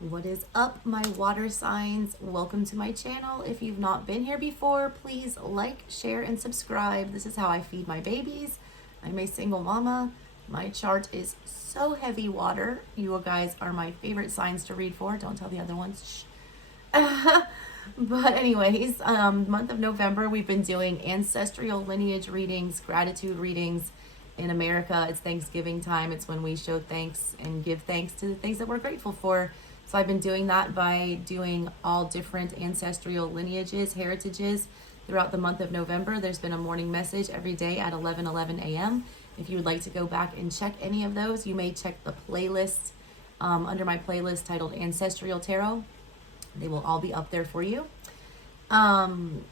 What is up, my water signs? Welcome to my channel. If you've not been here before, please like, share, and subscribe. This is how I feed my babies. I'm a single mama. My chart is so heavy water. You guys are my favorite signs to read for. Don't tell the other ones. Shh. But anyways, month of November, we've been doing ancestral lineage readings, gratitude readings. In America, it's Thanksgiving time. It's when we show thanks and give thanks to the things that we're grateful for. So I've been doing that by doing all different ancestral lineages, heritages throughout the month of November. There's been a morning message every day at 11:11 a.m. If you would like to go back and check any of those, you may check the playlist under my playlist titled Ancestral Tarot. They will all be up there for you.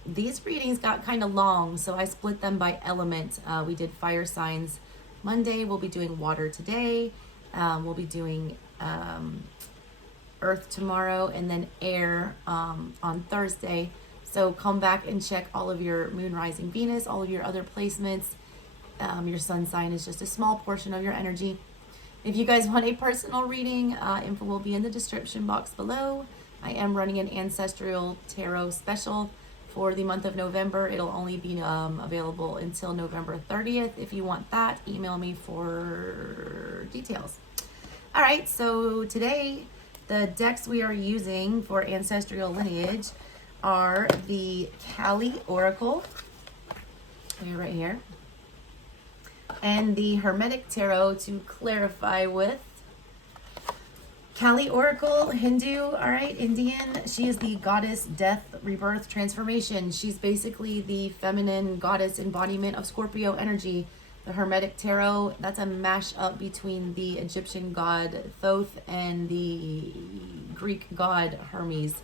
These readings got kind of long, so I split them by element. We did fire signs Monday. We'll be doing water today. We'll be doing earth tomorrow, and then air on Thursday. So come back and check all of your moon, rising, Venus, all of your other placements. Your sun sign is just a small portion of your energy. If you guys want a personal reading, info will be in the description box below. I am running an ancestral tarot special for the month of November. It'll only be available until November 30th. If you want that, email me for details. All right, so today the decks we are using for ancestral lineage are the Kali Oracle, right here, and the Hermetic Tarot to clarify with. Kali Oracle, Hindu, all right, Indian. She is the goddess, death, rebirth, transformation. She's basically the feminine goddess embodiment of Scorpio energy. The Hermetic Tarot, that's a mash-up between the Egyptian god Thoth and the Greek god Hermes.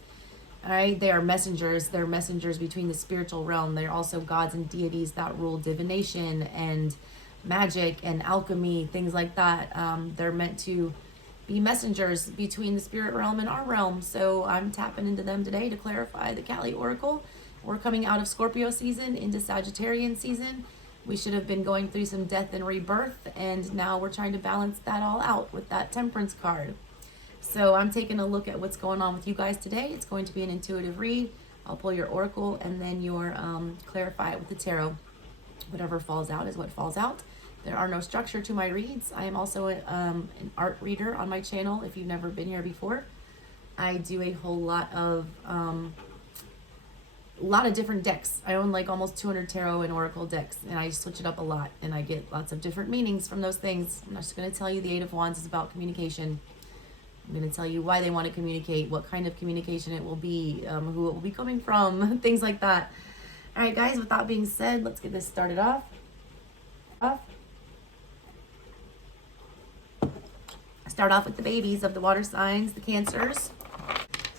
All right, they are messengers. They're messengers between the spiritual realm. They're also gods and deities that rule divination and magic and alchemy, things like that. They're meant to be messengers between the spirit realm and our realm. So I'm tapping into them today to clarify the Kali Oracle. We're coming out of Scorpio season into Sagittarian season. We should have been going through some death and rebirth, and now we're trying to balance that all out with that Temperance card. So I'm taking a look at what's going on with you guys today. It's going to be an intuitive read. I'll pull your oracle and then your clarify it with the tarot. Whatever falls out is what falls out. There are no structure to my reads. I am also an art reader on my channel. If you've never been here before, I do a whole lot of different decks. I own like almost 200 tarot and oracle decks, and I switch it up a lot, and I get lots of different meanings from those things. I'm not just going to tell you the Eight of Wands is about communication. I'm going to tell you why they want to communicate, what kind of communication it will be, who it will be coming from, things like that. All right, guys, with that being said, let's get this started off. Start off with the babies of the water signs, the Cancers.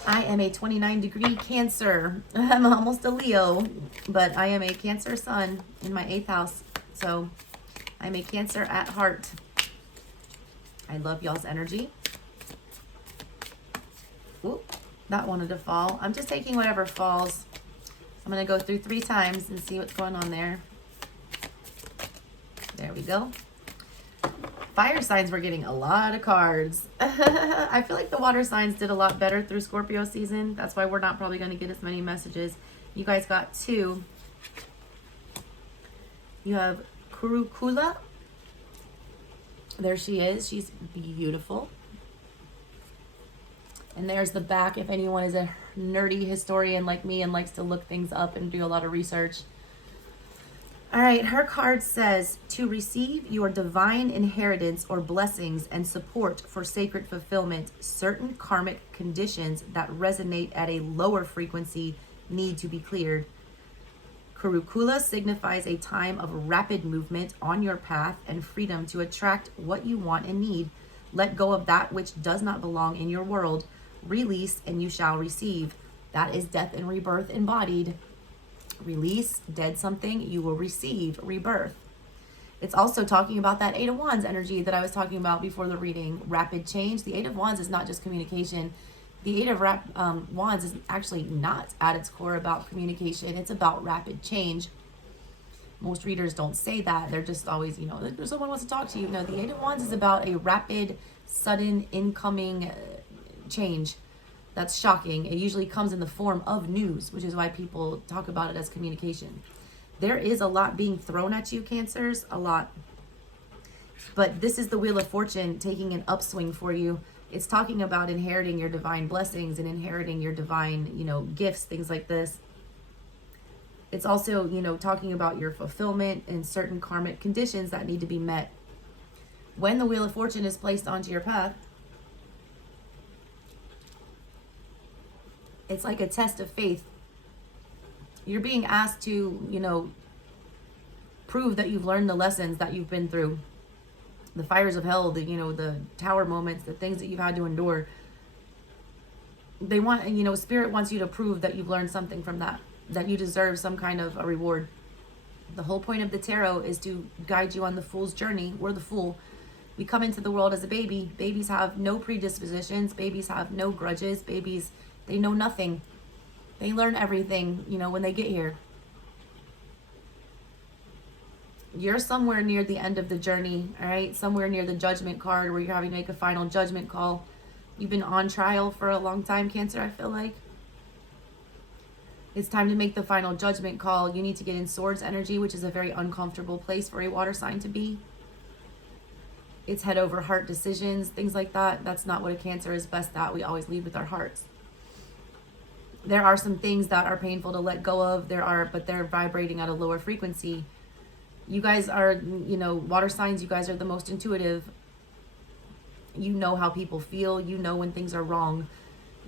I am a 29-degree Cancer. I'm almost a Leo, but I am a Cancer sun in my 8th house. So I'm a Cancer at heart. I love y'all's energy. Ooh, that wanted to fall. I'm just taking whatever falls. I'm going to go through 3 times and see what's going on there. There we go. Fire signs, we're getting a lot of cards. I feel like the water signs did a lot better through Scorpio season. That's why we're not probably going to get as many messages. You guys got 2. You have Kurukula. There she is. She's beautiful. And there's the back if anyone is a nerdy historian like me and likes to look things up and do a lot of research. All right, her card says, to receive your divine inheritance or blessings and support for sacred fulfillment, certain karmic conditions that resonate at a lower frequency need to be cleared. Kurukula signifies a time of rapid movement on your path and freedom to attract what you want and need. Let go of that which does not belong in your world. Release and you shall receive. That is death and rebirth embodied. Release, dead something, you will receive rebirth. It's also talking about that Eight of Wands energy that I was talking about before the reading. Rapid change. The Eight of Wands is not just communication. The Eight of Wands is actually not at its core about communication. It's about rapid change. Most readers don't say that. They're just always, someone wants to talk to you. No, the Eight of Wands is about a rapid, sudden, incoming change that's shocking. It usually comes in the form of news, which is why people talk about it as communication. There is a lot being thrown at you, Cancers, a lot. But this is the Wheel of Fortune taking an upswing for you. It's talking about inheriting your divine blessings and inheriting your divine, gifts, things like this. It's also, talking about your fulfillment and certain karmic conditions that need to be met. When the Wheel of Fortune is placed onto your path, it's like a test of faith. You're being asked to, prove that you've learned the lessons that you've been through. The fires of hell, the tower moments, the things that you've had to endure. They want, Spirit wants you to prove that you've learned something from that you deserve some kind of a reward. The whole point of the tarot is to guide you on the fool's journey. We're the fool. We come into the world as a baby. Babies have no predispositions. Babies have no grudges. Babies, they know nothing. They learn everything, when they get here. You're somewhere near the end of the journey, all right? Somewhere near the judgment card where you're having to make a final judgment call. You've been on trial for a long time, Cancer, I feel like. It's time to make the final judgment call. You need to get in Swords energy, which is a very uncomfortable place for a water sign to be. It's head over heart decisions, things like that. That's not what a Cancer is best at. We always lead with our hearts. There are some things that are painful to let go of. But they're vibrating at a lower frequency. You guys are, water signs, you guys are the most intuitive. You know how people feel. You know when things are wrong.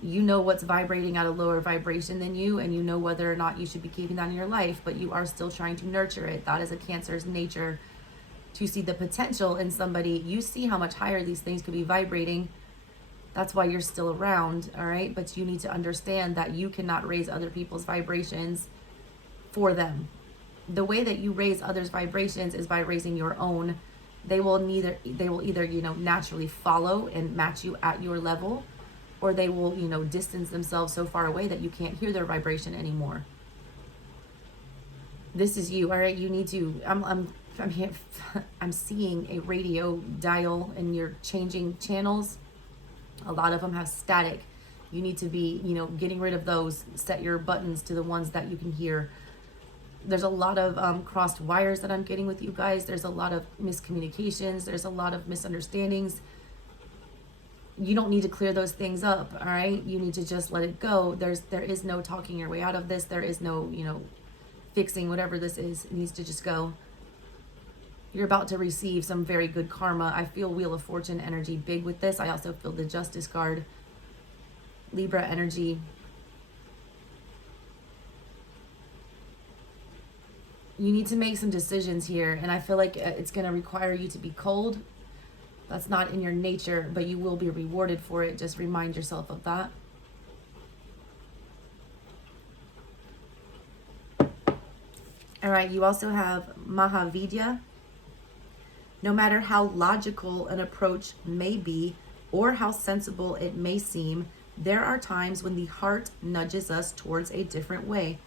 You know what's vibrating at a lower vibration than you, and you know whether or not you should be keeping that in your life, but you are still trying to nurture it. That is a Cancer's nature, to see the potential in somebody. You see how much higher these things could be vibrating. That's why you're still around, all right? But you need to understand that you cannot raise other people's vibrations for them. The way that you raise others' vibrations is by raising your own. They will either, naturally follow and match you at your level, or they will, distance themselves so far away that you can't hear their vibration anymore. This is you, all right? You need to, I'm here, I'm seeing a radio dial and you're changing channels. A lot of them have static. You need to be, getting rid of those. Set your buttons to the ones that you can hear. There's a lot of crossed wires that I'm getting with you guys. There's a lot of miscommunications. There's a lot of misunderstandings. You don't need to clear those things up, all right? You need to just let it go. There is no talking your way out of this. There is no, fixing whatever this is. It needs to just go. You're about to receive some very good karma. I feel Wheel of Fortune energy big with this. I also feel the Justice card. Libra energy. You need to make some decisions here, and I feel like it's going to require you to be cold. That's not in your nature, but you will be rewarded for it. Just remind yourself of that. All right, you also have Mahavidya. No matter how logical an approach may be or how sensible it may seem, there are times when the heart nudges us towards a different way.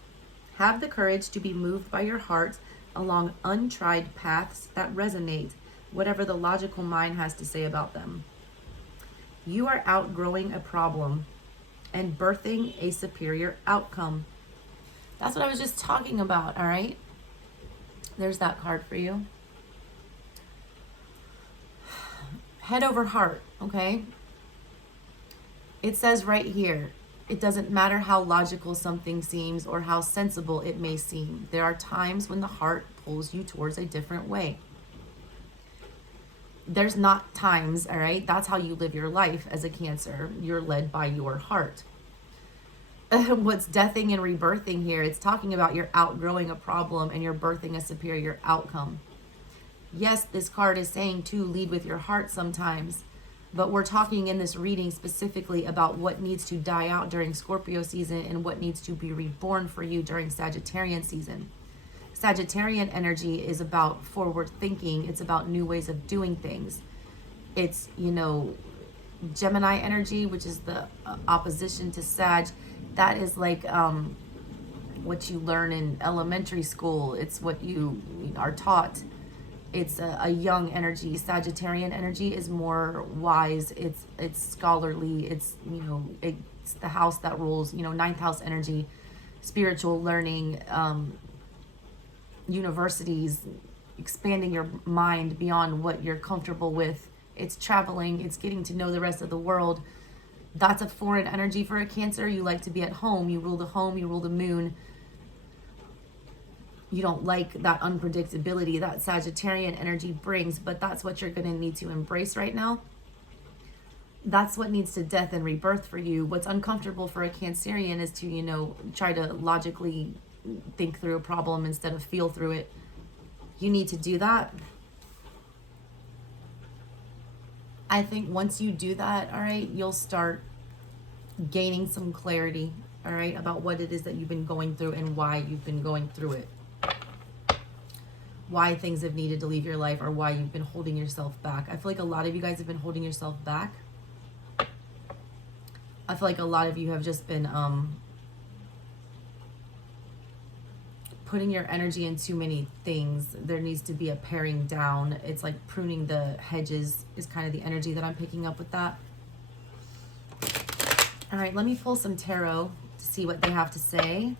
Have the courage to be moved by your heart along untried paths that resonate, whatever the logical mind has to say about them. You are outgrowing a problem and birthing a superior outcome. That's what I was just talking about, all right? There's that card for you. Head over heart, okay? It says right here, it doesn't matter how logical something seems or how sensible it may seem. There are times when the heart pulls you towards a different way. There's not times, all right? That's how you live your life as a Cancer. You're led by your heart. What's deathing and rebirthing here? It's talking about you're outgrowing a problem and you're birthing a superior outcome. Yes, this card is saying to lead with your heart sometimes, but we're talking in this reading specifically about what needs to die out during Scorpio season and what needs to be reborn for you during Sagittarian season. Sagittarian energy is about forward thinking. It's about new ways of doing things. It's, Gemini energy, which is the opposition to Sag. That is like what you learn in elementary school. It's what you are taught. It's a young energy. Sagittarian energy is more wise. It's scholarly. It's, you know, it's the house that rules, you know, ninth house energy, spiritual learning, universities, expanding your mind beyond what you're comfortable with. It's traveling. It's getting to know the rest of the world. That's a foreign energy for a Cancer. You like to be at home. You rule the home. You rule the moon. You don't like that unpredictability that Sagittarian energy brings, but that's what you're going to need to embrace right now. That's what needs to death and rebirth for you. What's uncomfortable for a Cancerian is to, you know, try to logically think through a problem instead of feel through it. You need to do that. I think once you do that, all right, you'll start gaining some clarity, all right, about what it is that you've been going through and why you've been going through it. Why things have needed to leave your life, or why you've been holding yourself back. I feel like a lot of you guys have been holding yourself back. I feel like a lot of you have just been putting your energy in too many things. There needs to be a paring down. It's like pruning the hedges is kind of the energy that I'm picking up with that. All right, let me pull some tarot to see what they have to say.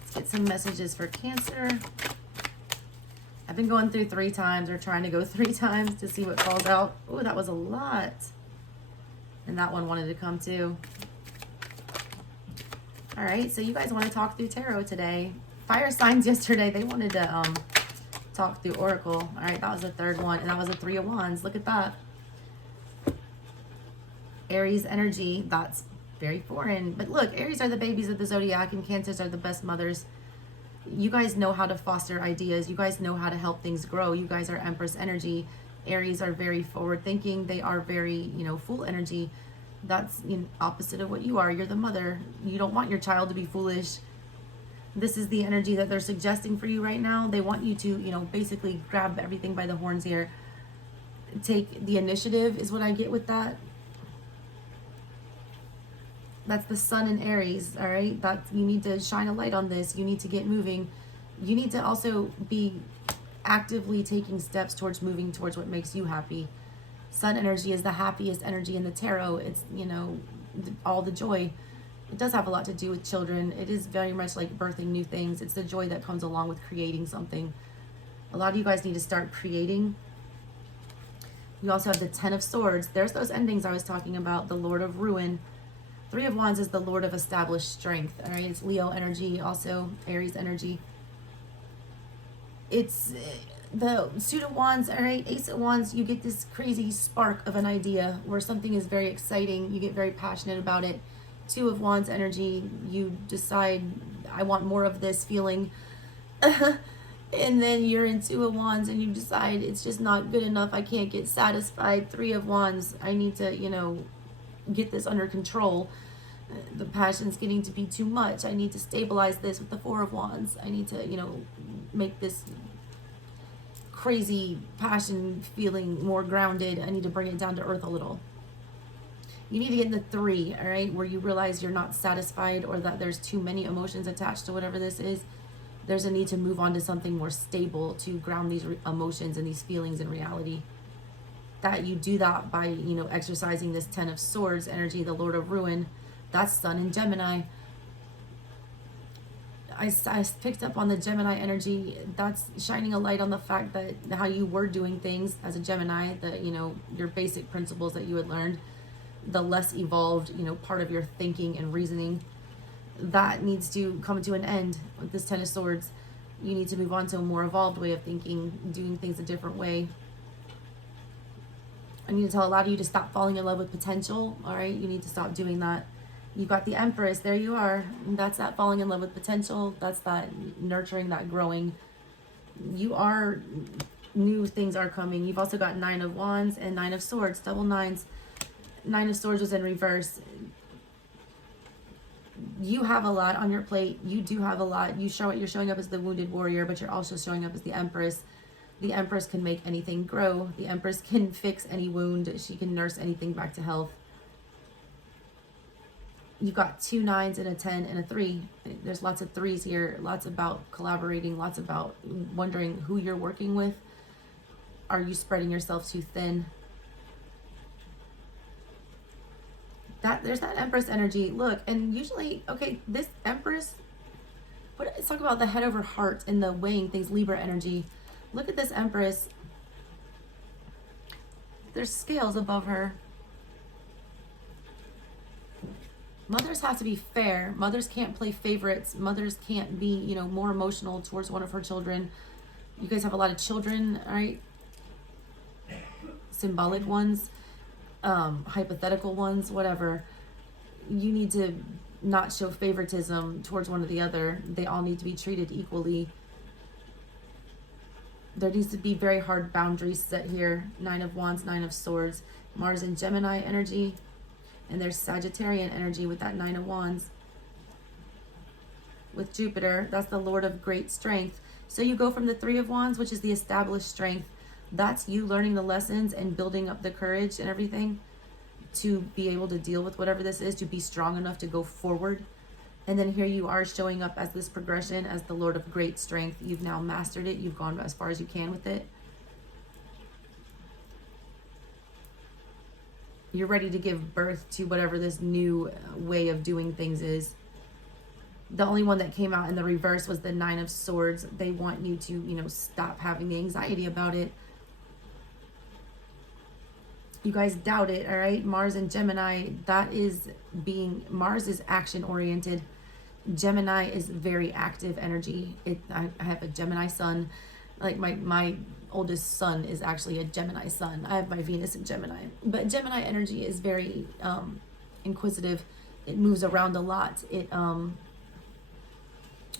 Let's get some messages for Cancer. I've been going through 3 times, or trying to go 3 times to see what falls out. Oh, that was a lot. And that one wanted to come too. All right, so you guys want to talk through tarot today. Fire signs yesterday, they wanted to talk through Oracle. All right, that was the 3rd one, and that was a 3 of Wands. Look at that. Aries energy, that's very foreign. But look, Aries are the babies of the zodiac, and Cancers are the best mothers. You guys know how to foster ideas. You guys know how to help things grow. You guys are Empress energy. Aries are very forward thinking. They are very, you know, Fool energy. That's, you know, opposite of what you are. You're the mother. You don't want your child to be foolish. This is the energy that they're suggesting for you right now. They want you to, you know, basically grab everything by the horns here. Take the initiative is what I get with that. That's the sun in Aries, all right? You need to shine a light on this. You need to get moving. You need to also be actively taking steps towards moving towards what makes you happy. Sun energy is the happiest energy in the tarot. It's, you know, all the joy. It does have a lot to do with children. It is very much like birthing new things. It's the joy that comes along with creating something. A lot of you guys need to start creating. You also have the 10 of Swords. There's those endings I was talking about. The Lord of Ruin. 3 of Wands is the Lord of established strength. All right, it's Leo energy, also Aries energy. It's the Suit of Wands, all right, Ace of Wands. You get this crazy spark of an idea where something is very exciting. You get very passionate about it. 2 of Wands energy, you decide, I want more of this feeling. And then you're in 2 of Wands and you decide it's just not good enough. I can't get satisfied. 3 of Wands, I need to, you know, get this under control. The passion's getting to be too much. I need to stabilize this with the 4 of Wands. I need to, you know, make this crazy passion feeling more grounded. I need to bring it down to earth a little. You need to get in the 3, all right, where you realize you're not satisfied, or that there's too many emotions attached to whatever this is. There's a need to move on to something more stable to ground these emotions and these feelings in reality. That you do that by, you know, exercising this 10 of Swords energy, the Lord of Ruin. That's Sun in Gemini. I picked up on the Gemini energy. That's shining a light on the fact that how you were doing things as a Gemini, the, you know, your basic principles that you had learned, the less evolved, you know, part of your thinking and reasoning, that needs to come to an end with this 10 of Swords. You need to move on to a more evolved way of thinking, doing things a different way. I need to tell a lot of you to stop falling in love with potential, all right? You need to stop doing that. You've got the Empress, there you are. That's that falling in love with potential. That's that nurturing, that growing. You are, new things are coming. You've also got 9 of Wands and 9 of Swords, double 9s. 9 of Swords was in reverse. You have a lot on your plate. You do have a lot. You're showing up as the wounded warrior, but you're also showing up as the Empress. The Empress can make anything grow. The Empress can fix any wound. She can nurse anything back to health. You've got 2 9s and a 10 and a 3. There's lots of 3s here, lots about collaborating, lots about wondering who you're working with. Are you spreading yourself too thin? There's that Empress energy. Look, and usually, okay, this Empress, let's talk about the head over heart and the weighing things, Libra energy. Look at this Empress. There's scales above her. Mothers have to be fair. Mothers can't play favorites. Mothers can't be, you know, more emotional towards one of her children. You guys have a lot of children, right? Symbolic ones, hypothetical ones, whatever. You need to not show favoritism towards one or the other. They all need to be treated equally. There needs to be very hard boundaries set here. 9 of Wands, 9 of Swords. Mars and Gemini energy. And there's Sagittarian energy with that 9 of Wands. With Jupiter, that's the Lord of great strength. So you go from the 3 of Wands, which is the established strength. That's you learning the lessons and building up the courage and everything to be able to deal with whatever this is, to be strong enough to go forward. And then here you are showing up as this progression, as the Lord of great strength. You've now mastered it. You've gone as far as you can with it. You're ready to give birth to whatever this new way of doing things is. The only one that came out in the reverse was the 9 of Swords. They want you to, you know, stop having the anxiety about it. You guys doubt it, all right? Mars and Gemini, Mars is action oriented. Gemini is very active energy. I have a Gemini sun. Like my oldest son is actually a Gemini sun. I have my Venus in Gemini. But Gemini energy is very inquisitive. It moves around a lot. It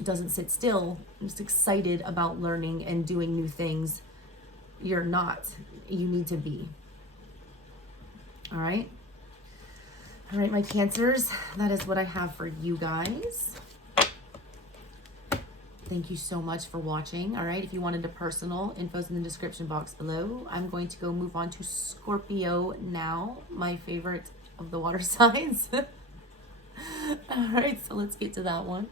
doesn't sit still. It's excited about learning and doing new things. You're not. You need to be. All right. All right, my Cancers, that is what I have for you guys. Thank you so much for watching. All right, if you wanted a personal, info's in the description box below. I'm going to go move on to Scorpio now, my favorite of the water signs. All right, so let's get to that one.